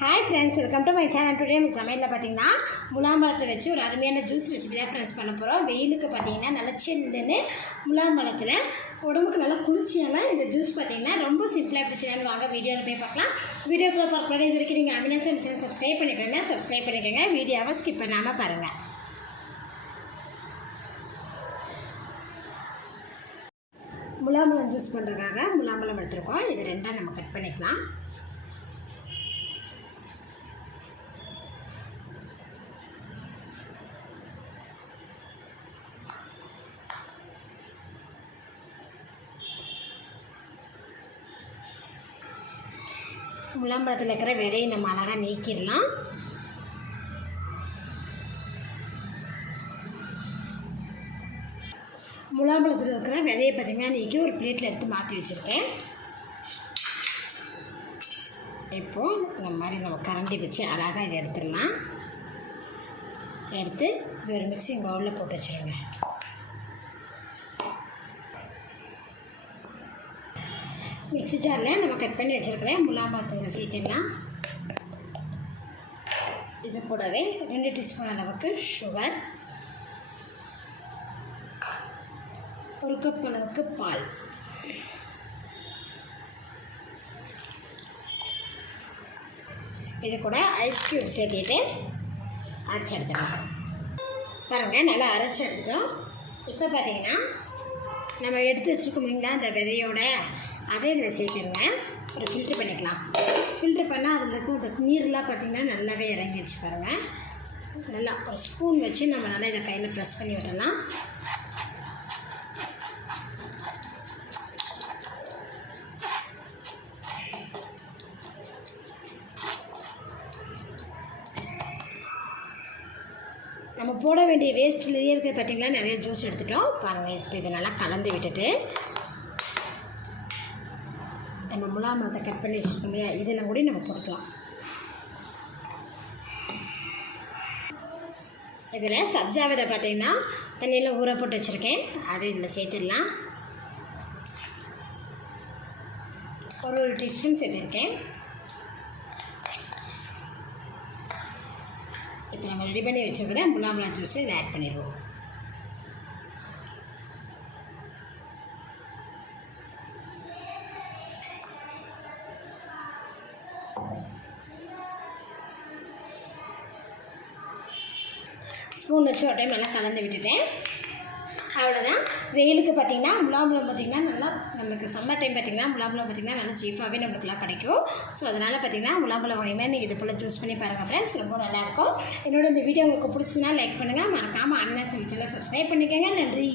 Hi friends, welcome to my channel. Today நம்ம சமையலில் பார்த்தீங்கன்னா முலாம்பழத்தை வச்சு ஒரு அருமையான ஜூஸ் ரெசிபி தான் ஃப்ரெண்ட்ஸ் பண்ண போகிறோம். வெயிலுக்கு பார்த்தீங்கன்னா நல்லா சில்லுன்னு முலாம்பழத்தில் உடம்புக்கு நல்லா குளிர்ச்சியான இந்த ஜூஸ் பார்த்தீங்கன்னா ரொம்ப சிம்பிளாக எப்படி செய்யலாம்னு வாங்க வீடியோவில் போய் பார்க்கலாம். வீடியோக்குள்ளே பார்க்குறது இது வரைக்கும் நீங்கள் அமினா சேனல் சப்ஸ்கிரைப் பண்ணிக்கோங்க. வீடியோவை ஸ்கிப் பண்ணாமல் பாருங்கள். முலாம்பழம் ஜூஸ் பண்ணுறதுக்காக முலாம்பழம் எடுத்துருக்கோம். இது ரெண்டாக நம்ம கட் பண்ணிக்கலாம். முலாம்பழத்தில் இருக்கிற விதையை நம்ம அழகாக நீக்கிடலாம். முலாம்பழத்தில் இருக்கிற விதையை பார்த்திங்கன்னா நீக்கி ஒரு பிளேட்டில் எடுத்து மாற்றி வச்சுருக்கேன். இப்போது இந்த மாதிரி நம்ம கரண்டி வச்சு அழகாக இதை எடுத்துடலாம். எடுத்து இது ஒரு மிக்சிங் பவுலில் போட்டு வச்சுருங்க. மிக்ஸி ஜாரில் நம்ம கட் பண்ணி வச்சுருக்கிறேன் முலாம்பழத்தை சேர்த்துடலாம். இது கூடவே 2 டீஸ்பூன் அளவுக்கு சுகர், 1 கப் அளவுக்கு பால், இது கூட ஐஸ் க்யூப் சேர்த்திட்டு அரைச்சி எடுத்துக்கலாம். பாருங்கள், நல்லா அரைச்சி எடுத்துட்டோம். இப்போ பார்த்தீங்கன்னா நம்ம எடுத்து வச்சுருக்கோம் இல்லைங்களா அந்த விதையோட, அதே இதில் சேர்த்துருங்க. ஒரு ஃபில்ட்ரு பண்ணிக்கலாம். ஃபில்ட்ரு பண்ணால் அதில் இருக்கும் அந்த நீர்லாம் பார்த்திங்கன்னா நல்லாவே இறங்கிடுச்சு பாருங்கள். நல்லா ஒரு ஸ்பூன் வச்சு நம்ம நல்லா இதை கையில் ப்ரெஸ் பண்ணி விடலாம். நம்ம போட வேண்டிய வேஸ்ட்லேயே இருக்கிற பார்த்திங்கன்னா நிறைய ஜூஸ் எடுத்துட்டோம் பாருங்கள். இப்போ இதை நல்லா கலந்து விட்டுட்டு நம்ம முலாம்பழத்தை கட் பண்ணி வச்சுருக்கோம் இல்லையா, இதில் கூட நம்ம போட்டுக்கலாம். இதில் சப்ஜா விதை பார்த்திங்கன்னா தண்ணியில் ஊற போட்டு வச்சுருக்கேன். அதை இதில் சேர்த்துடலாம். ஒரு டீஸ்பூன் சேர்த்துருக்கேன். இப்போ நம்ம ரெடி பண்ணி வச்சுருக்கிற முலாம்பழம் ஜூஸை இதில் ஆட் பண்ணிடுவோம். ஸ்பூன் வச்சு ஒரு டைம் நல்லா கலந்து விட்டுட்டேன். அவ்வளோதான். வெயிலுக்கு பார்த்திங்கன்னா முலாம்பழம் பார்த்திங்கன்னா நல்லா நமக்கு சம்மர் டைம் பார்த்திங்கன்னா முலாம்பழம் பார்த்திங்கன்னா நல்லா சீஃபாகவே நம்மளுக்குலாம் கிடைக்கும். ஸோ அதனால் பார்த்திங்கன்னா முலாம்பழம் வாங்கினா நீங்கள் இது போல் ஜூஸ் பண்ணி பாருங்கள் ஃப்ரெண்ட்ஸ், ரொம்ப நல்லாயிருக்கும். என்னோட இந்த வீடியோ உங்களுக்கு பிடிச்சிருந்தா லைக் பண்ணுங்கள். மறக்காமல் அண்ணா சேனலை சப்ஸ்கிரைப் பண்ணிக்கோங்க. நன்றி.